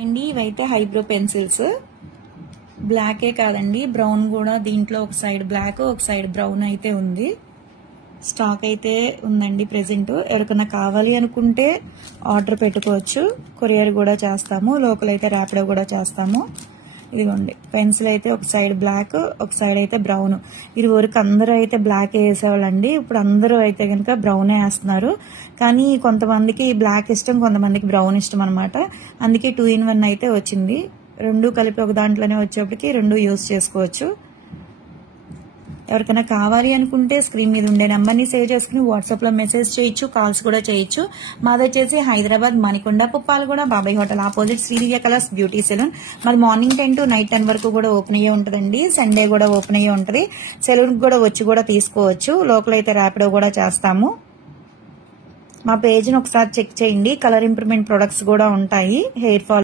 అండి ఇవైతే eyebrow pencils బ్లాకే కాదండి బ్రౌన్ కూడా దీంట్లో ఒక సైడ్ బ్లాక్ ఒక సైడ్ బ్రౌన్ అయితే ఉంది స్టాక్ అయితే ఉందండి ప్రెజెంట్ ఎవరికైనా కావాలి అనుకుంటే ఆర్డర్ పెట్టుకోవచ్చు కొరియర్ కూడా చేస్తాము లోకల్ అయితే ర్యాపిడో కూడా చేస్తాము ఇదిగోండి పెన్సిల్ అయితే ఒక సైడ్ బ్లాక్ ఒక సైడ్ అయితే బ్రౌన్ ఇది వరకు అందరూ అయితే బ్లాక్ వేసేవాళ్ళండి ఇప్పుడు అందరూ అయితే కనుక బ్రౌనే వేస్తున్నారు కానీ కొంతమందికి బ్లాక్ ఇష్టం కొంతమందికి బ్రౌన్ ఇష్టం అనమాట అందుకే 2 in 1 అయితే వచ్చింది రెండు కలిపి ఒక దాంట్లోనే వచ్చేప్పటికి రెండు యూజ్ చేసుకోవచ్చు ఎవరికైనా కావాలి అనుకుంటే స్క్రీన్ మీద ఉండే నెంబర్ని సేవ్ చేసుకుని వాట్సాప్ లో మెసేజ్ చేయొచ్చు కాల్స్ కూడా చేయొచ్చు మాది వచ్చేసి Hyderabad Manikonda Puppalaguda Babai hotel opposite Sridivya colours beauty salon మాది మార్నింగ్ 10 to నైట్ 10 వరకు కూడా ఓపెన్ అయ్యే ఉంటుందండి సండే కూడా ఓపెన్ అయ్యే ఉంటుంది సెలూన్ కూడా వచ్చి కూడా తీసుకోవచ్చు లోకల్ అయితే ర్యాపిడో కూడా చేస్తాము మా పేజ్ ని ఒకసారి చెక్ చేయండి కలర్ ఇంప్రూవ్మెంట్ ప్రొడక్ట్స్ కూడా ఉంటాయి హెయిర్ ఫాల్